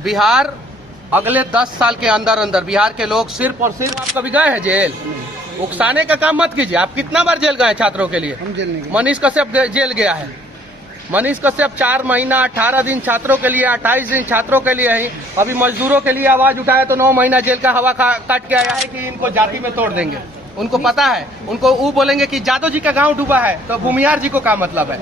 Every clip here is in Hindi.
बिहार अगले 10 साल के अंदर अंदर बिहार के लोग सिर्फ और सिर्फ, आप कभी गए हैं जेल? उकसाने का काम मत कीजिए। आप कितना बार जेल गए छात्रों के लिए? हम जेल नहीं गए। मनीष कश्यप जेल गया है। मनीष कश्यप 4 महीना 18 दिन छात्रों के लिए, 28 दिन छात्रों के लिए ही। अभी मजदूरों के लिए आवाज उठाया तो 9 महीना जेल का हवा काट के आया है कि इनको जाति में तोड़ देंगे। उनको पता है, उनको वो बोलेंगे कि जादव जी का गांव डूबा है तो भूमियार जी को क्या मतलब है,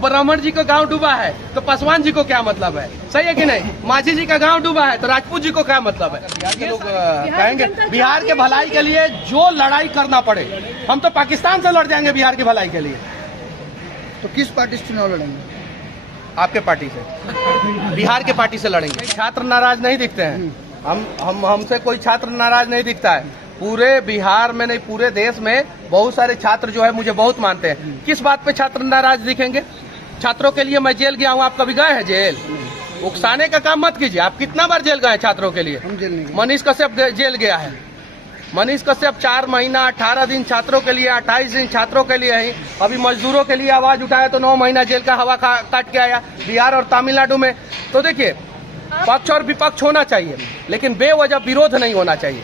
ब्राह्मण जी का गांव डूबा है तो पासवान जी को क्या मतलब है, सही है कि नहीं? माझी जी का गांव डूबा है तो राजपूत जी को क्या मतलब है? बिहार के लोग कहेंगे बिहार के भलाई के लिए जो लड़ाई करना पड़े, हम तो पाकिस्तान से लड़ जाएंगे बिहार की भलाई के लिए। तो किस पार्टी से चुनाव लड़ेंगे? आपके पार्टी से, बिहार के पार्टी से लड़ेंगे। छात्र नाराज नहीं दिखते हैं, हमसे कोई छात्र नाराज नहीं दिखता है। पूरे बिहार में नहीं, पूरे देश में बहुत सारे छात्र जो है मुझे बहुत मानते हैं। किस बात पे छात्र नाराज दिखेंगे? छात्रों के लिए मैं जेल गया हूँ। आप कभी गए हैं जेल? उकसाने का काम मत कीजिए। आप कितना बार जेल गए छात्रों के लिए? हम जेल नहीं गए। मनीष कश्यप जेल गया है। मनीष कश्यप 4 महीना 18 दिन छात्रों के लिए, 28 दिन छात्रों के लिए ही। अभी मजदूरों के लिए आवाज उठाया तो 9 महीना जेल का हवा काट के आया बिहार और तमिलनाडु में। तो देखिए, पक्ष और विपक्ष होना चाहिए, लेकिन बेवजह विरोध नहीं होना चाहिए,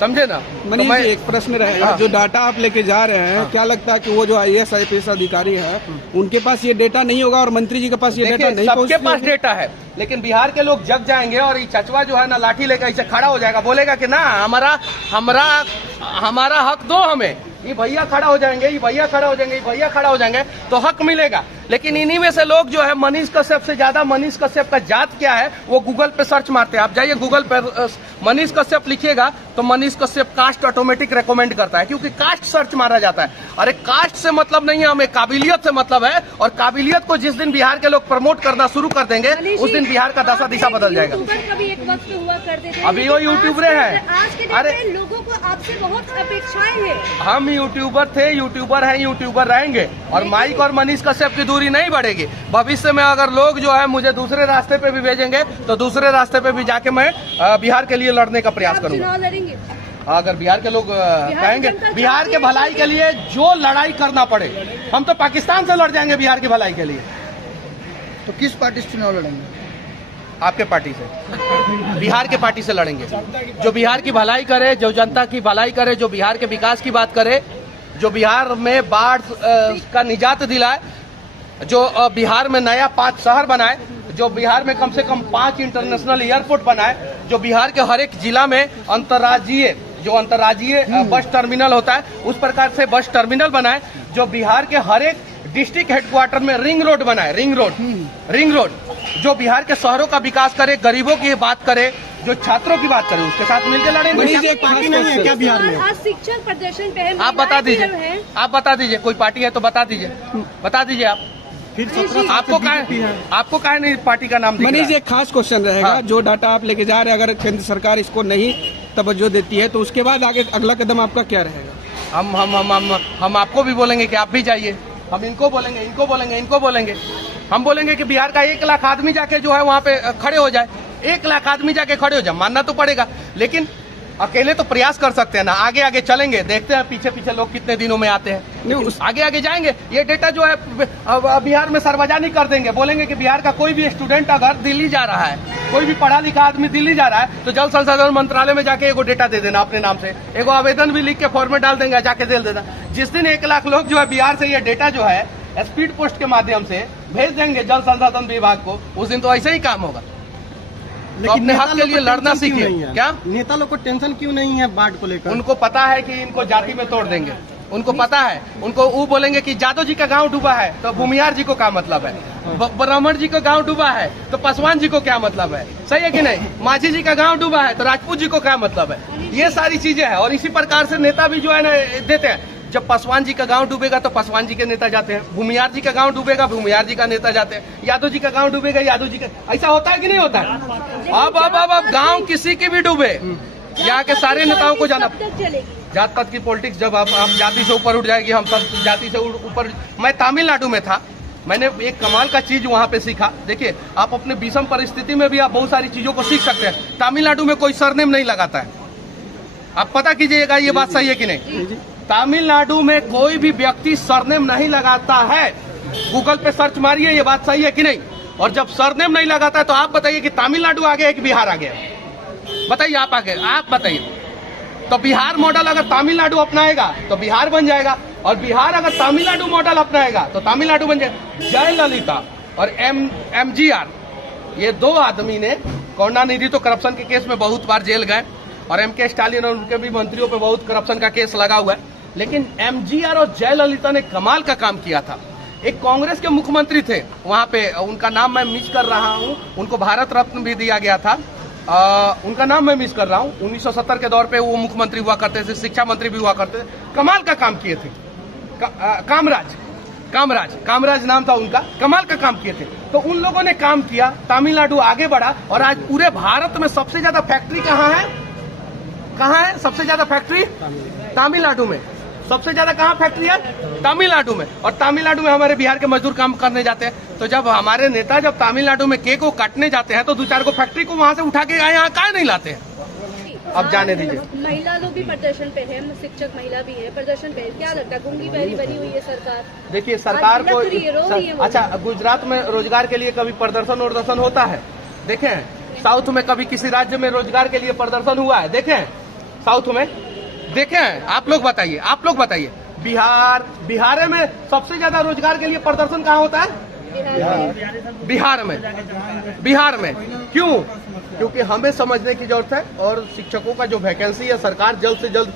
समझे ना? मनीष जी, एक प्रश्न रहेगा। जो डाटा आप लेके जा रहे हैं, क्या लगता है कि वो जो IAS IPS अधिकारी है उनके पास ये डेटा नहीं होगा और मंत्री जी के पास ये डेटा नहीं? सबके पास डेटा है, लेकिन बिहार के लोग जग जाएंगे और ये चचवा जो है ना लाठी लेकर ऐसे खड़ा हो जाएगा, बोलेगा कि ना हमारा हक दो हमें। ये भैया खड़ा हो जाएंगे, ये भैया खड़ा हो जाएंगे, ये भैया खड़ा हो जाएंगे तो हक मिलेगा। लेकिन इन्हीं में से लोग जो है मनीष कश्यप से ज्यादा मनीष कश्यप का जात क्या है वो गूगल पे सर्च मारते हैं। आप जाइए गूगल पे मनीष कश्यप लिखिएगा तो Manish Kashyap caste automatic recommend करता है, क्योंकि कास्ट सर्च मारा जाता है। अरे कास्ट से मतलब नहीं है हमें, काबिलियत से मतलब है। और काबिलियत को जिस दिन बिहार के लोग प्रमोट करना शुरू कर देंगे उस दिन बिहार का दशा दिशा बदल जाएगा। एक वक्त हुआ करते थे, अभी वो यूट्यूबर हैं। आज के अरे लोगों को आपसे बहुत अपेक्षाएं हैं। हम यूट्यूबर थे, यूट्यूबर हैं, यूट्यूबर रहेंगे और माइक और मनीष कश्यप की दूरी नहीं बढ़ेगी। भविष्य में अगर लोग जो है मुझे दूसरे रास्ते पे भी भेजेंगे तो दूसरे रास्ते पे भी जाके मैं बिहार के लिए लड़ने का प्रयास करूंगा। अगर बिहार के लोग कहेंगे बिहार के भलाई के लिए जो लड़ाई करना पड़े, हम तो पाकिस्तान से लड़ जाएंगे बिहार की भलाई के लिए। तो किस पार्टी से चुनाव लड़ेंगे? आपके पार्टी से, बिहार के पार्टी से लड़ेंगे। जो बिहार की भलाई करे, जो जनता की भलाई करे, जो बिहार के विकास की बात करे, जो बिहार में बाढ़ का निजात दिलाए, जो बिहार में नया 5 शहर बनाए, जो बिहार में कम से कम 5 इंटरनेशनल एयरपोर्ट बनाए, जो बिहार के हर एक जिला में अंतर्राज्यीय बस टर्मिनल होता है उस प्रकार से बस टर्मिनल बनाए, जो बिहार के हर एक डिस्ट्रिक्ट हेडक्वार्टर में रिंग रोड बनाए, रिंग रोड जो बिहार के शहरों का विकास करे, गरीबों की बात करे, जो छात्रों की बात करे, उसके साथ मिलकर लड़ेंगे। क्या बिहार में आज शिक्षक प्रदर्शन पे है, आप बता दीजिए, कोई पार्टी है तो बता दीजिए आप। आपको काहे नहीं पार्टी का नाम दिख रहा है? मनीष, एक खास क्वेश्चन रहेगा। हाँ। जो डाटा आप लेके जा रहे हैं, अगर केंद्र सरकार इसको नहीं तवज्जो देती है तो उसके बाद आगे अगला कदम आपका क्या रहेगा? हम आपको भी बोलेंगे कि आप भी जाइए। हम इनको बोलेंगे, हम बोलेंगे कि बिहार का 1 लाख आदमी जाके जो है वहाँ पे खड़े हो जाए। 1 लाख आदमी जाके खड़े हो जाए, मानना तो पड़ेगा, लेकिन अकेले तो प्रयास कर सकते हैं ना। आगे चलेंगे, देखते हैं पीछे लोग कितने दिनों में आते हैं। नहीं, आगे जाएंगे। ये डेटा जो है बिहार में सार्वजनिक कर देंगे। बोलेंगे कि बिहार का कोई भी स्टूडेंट अगर दिल्ली जा रहा है, कोई भी पढ़ा लिखा आदमी दिल्ली जा रहा है तो जल संसाधन मंत्रालय में जाके एगो डेटा दे देना अपने नाम से, एगो आवेदन भी लिख के फॉर्म में डाल देंगे, जाके दे देना। जिस दिन 1 लाख लोग जो है बिहार से ये डेटा जो है स्पीड पोस्ट के माध्यम से भेज देंगे जल संसाधन विभाग को, उस दिन तो ऐसे ही काम होगा। लेकिन अपने हक के लिए लड़ना सीखिए। क्या नेता लोग को टेंशन क्यों नहीं है बाढ़ को लेकर? उनको पता है कि इनको जाति में तोड़ देंगे, उनको पता है। उनको वो बोलेंगे कि जादव जी का गांव डूबा है तो भूमियार जी को क्या मतलब है, ब्राह्मण जी का गांव डूबा है तो पासवान जी को क्या मतलब है, सही है कि नहीं? माझी जी का गांव डूबा है तो राजपूत जी को क्या मतलब है? ये सारी चीजें हैं और इसी प्रकार से नेता भी जो है ना देते हैं। जब पासवान जी का गांव डूबेगा तो पासवान जी के नेता जाते हैं, भूमियार जी का गांव डूबेगा भूमियार जी का नेता जाते हैं, यादव जी का गांव डूबेगा यादव जी का। ऐसा होता है कि नहीं होता है? अब गांव किसी के भी डूबे, यहाँ के सारे नेताओं को जाना। जात पात की पॉलिटिक्स जब आप जाति से ऊपर उठ जाएगी, हम सब जाति से ऊपर। मैं तमिलनाडु में था, मैंने एक कमाल का चीज वहाँ पे सीखा। देखिए, आप अपने विषम परिस्थिति में भी आप बहुत सारी चीजों को सीख सकते हैं। तमिलनाडु में कोई सरनेम नहीं लगाता है, आप पता कीजिएगा ये बात सही है कि नहीं। तमिलनाडु में कोई भी व्यक्ति सरनेम नहीं लगाता है, गूगल पे सर्च मारिए, ये बात सही है कि नहीं। और जब सरनेम नहीं लगाता है तो आप बताइए कि तमिलनाडु आगे है कि बिहार आगे है? बताइए, आप आगे, आप बताइए। तो बिहार मॉडल अगर तमिलनाडु अपनाएगा तो बिहार बन जाएगा, और बिहार अगर तमिलनाडु मॉडल अपनाएगा तो तमिलनाडु बन जाएगा। जयललिता और MGR, ये दो आदमी ने, करुणानिधि तो करप्शन के केस में बहुत बार जेल गए, और MK स्टालिन और उनके भी मंत्रियों पे बहुत करप्शन का केस लगा हुआ है, लेकिन MGR और जयललिता ने कमाल का काम किया था। एक कांग्रेस के मुख्यमंत्री थे वहां पे, उनका नाम मैं मिस कर रहा हूं, उनको भारत रत्न भी दिया गया था, उनका नाम मैं मिस कर रहा हूं। 1970 के दौर पे वो मुख्यमंत्री हुआ करते थे, शिक्षा मंत्री भी हुआ करते थे, कमाल का काम किए थे। कामराज नाम था उनका, कमाल का काम किए थे। तो उन लोगों ने काम किया, तमिलनाडु आगे बढ़ा, और आज पूरे भारत में सबसे ज्यादा फैक्ट्री कहाँ है? सबसे ज्यादा फैक्ट्री तमिलनाडु में। सबसे ज्यादा कहाँ फैक्ट्री है? तमिलनाडु में। और तमिलनाडु में हमारे बिहार के मजदूर काम करने जाते हैं। तो जब हमारे नेता जब तमिलनाडु में केक को काटने जाते हैं तो 2-4 को फैक्ट्री को वहां से उठा के यहाँ काहे नहीं लाते हैं? अब जाने दीजिए। महिला लोग भी प्रदर्शन पे है, शिक्षक महिला भी है प्रदर्शन पे, क्या लगता है गूंगी बहरी बनी हुई है सरकार? देखिए, सरकार को, रो रही है। अच्छा, गुजरात में रोजगार के लिए कभी प्रदर्शन होता है? देखें, साउथ में कभी किसी राज्य में रोजगार के लिए प्रदर्शन हुआ है? देखें, साउथ में देखें? आप लोग बताइए। बिहार में सबसे ज्यादा रोजगार के लिए प्रदर्शन कहाँ होता है? बिहार में। क्यों? क्योंकि हमें समझने की जरूरत है, और शिक्षकों का जो वैकेंसी है सरकार जल्द से जल्द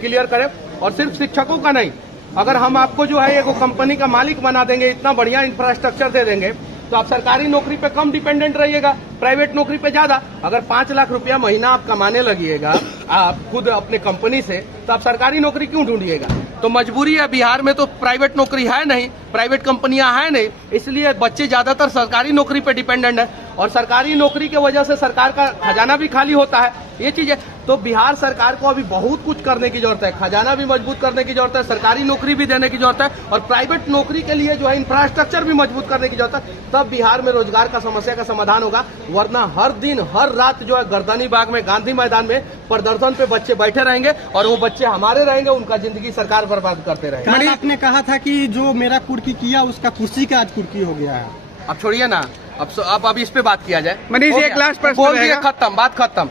क्लियर करे। और सिर्फ शिक्षकों का नहीं, अगर हम आपको जो है एक कंपनी का मालिक बना देंगे, इतना बढ़िया इंफ्रास्ट्रक्चर दे देंगे, तो आप सरकारी नौकरी पे कम डिपेंडेंट रहिएगा, प्राइवेट नौकरी पे ज्यादा। अगर 5 लाख रुपया महीना आप कमाने लगिएगा आप खुद अपने कंपनी से, तो आप सरकारी नौकरी क्यों ढूंढिएगा? तो मजबूरी है, बिहार में तो प्राइवेट नौकरी है नहीं, प्राइवेट कंपनियां है नहीं, इसलिए बच्चे ज्यादातर सरकारी नौकरी पे डिपेंडेंट है, और सरकारी नौकरी की वजह से सरकार का खजाना भी खाली होता है। ये चीज है। तो बिहार सरकार को अभी बहुत कुछ करने की जरूरत है, खजाना भी मजबूत करने की जरूरत है, सरकारी नौकरी भी देने की जरूरत है, और प्राइवेट नौकरी के लिए जो है इंफ्रास्ट्रक्चर भी मजबूत करने की जरूरत है। तब बिहार में रोजगार का समस्या का समाधान होगा। वरना हर दिन हर रात जो है गर्दनी बाग में, गांधी मैदान में प्रदर्शन पे बच्चे बैठे रहेंगे, और वो बच्चे हमारे रहेंगे, उनका जिंदगी सरकार बर्बाद करते रहेंगे। कल आपने कहा था कि जो मेरा कुर्की किया उसका कुर्सी का आज कुर्की हो गया है। अब छोड़िए ना, अब इस पे बात किया जाए। मनीष जी, एक लास्ट प्रश्न बोल दिए, खत्म, बात खत्म।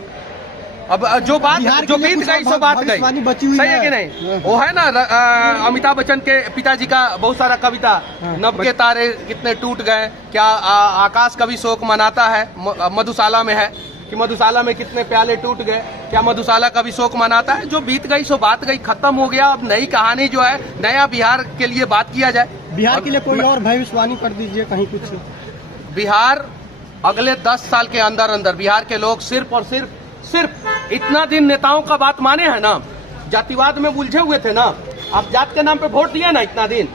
अब जो बीत गई सो बात गई, सही है कि नहीं? वो है ना अमिताभ बच्चन के पिताजी का बहुत सारा कविता, नभ के तारे कितने टूट गए, क्या आकाश कभी शोक मनाता है, मधुशाला में है कि मधुशाला में कितने प्याले टूट गए, क्या मधुशाला कभी शोक मनाता है? जो बीत गई सो बात गई, खत्म हो गया। अब नई कहानी जो है, नया बिहार के लिए बात किया जाए। बिहार के लिए कोई और भविष्यवाणी कर दीजिए कहीं कुछ। बिहार अगले 10 साल के अंदर बिहार के लोग सिर्फ और सिर्फ इतना दिन नेताओं का बात माने हैं ना, जातिवाद में उलझे हुए थे ना, आप जात के नाम पे वोट दिए ना इतना दिन,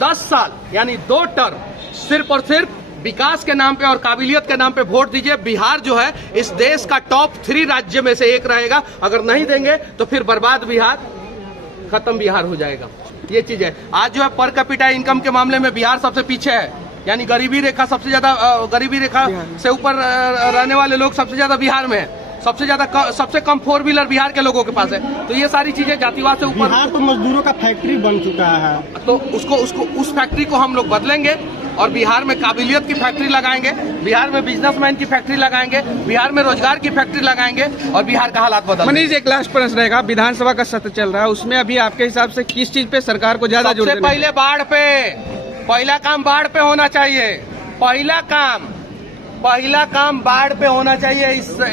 10 साल यानी 2 टर्म सिर्फ और सिर्फ विकास के नाम पे और काबिलियत के नाम पे वोट दीजिए। बिहार जो है इस देश का टॉप 3 राज्य में से एक रहेगा। अगर नहीं देंगे तो फिर बर्बाद बिहार, खत्म बिहार हो जाएगा। ये चीज है। आज जो है पर कैपिटा इनकम के मामले में बिहार सबसे पीछे है, यानी गरीबी रेखा सबसे ज्यादा, गरीबी रेखा से ऊपर रहने वाले लोग सबसे ज्यादा बिहार में है। सबसे कम 4 व्हीलर बिहार के लोगों के पास है। तो ये सारी चीजें जातिवाद से ऊपर। बिहार तो मजदूरों का फैक्ट्री बन चुका है, तो उस फैक्ट्री को हम लोग बदलेंगे, और बिहार में काबिलियत की फैक्ट्री लगाएंगे, बिहार में बिजनेसमैन की फैक्ट्री लगाएंगे, बिहार में रोजगार की फैक्ट्री लगाएंगे, और बिहार का हालात बदल। मनीष, एक लास्ट प्रश्न रहेगा। विधानसभा का सत्र चल रहा है, उसमें अभी आपके हिसाब से किस चीज पे सरकार को ज्यादा जोर देना चाहिए? पहले बाढ़ पे, पहला काम बाढ़ पे होना चाहिए। पहला काम बाढ़ पे होना चाहिए।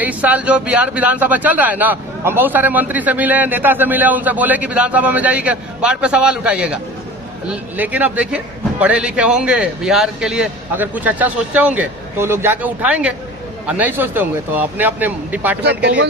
इस साल जो बिहार विधानसभा चल रहा है ना, हम बहुत सारे मंत्री से मिले, नेता से मिले, उनसे बोले कि विधानसभा में जाइए बाढ़ पे सवाल उठाइएगा। लेकिन अब देखिए, पढ़े लिखे होंगे, बिहार के लिए अगर कुछ अच्छा सोचते होंगे तो लोग जाके उठाएंगे, और नहीं सोचते होंगे तो अपने अपने डिपार्टमेंट के लिए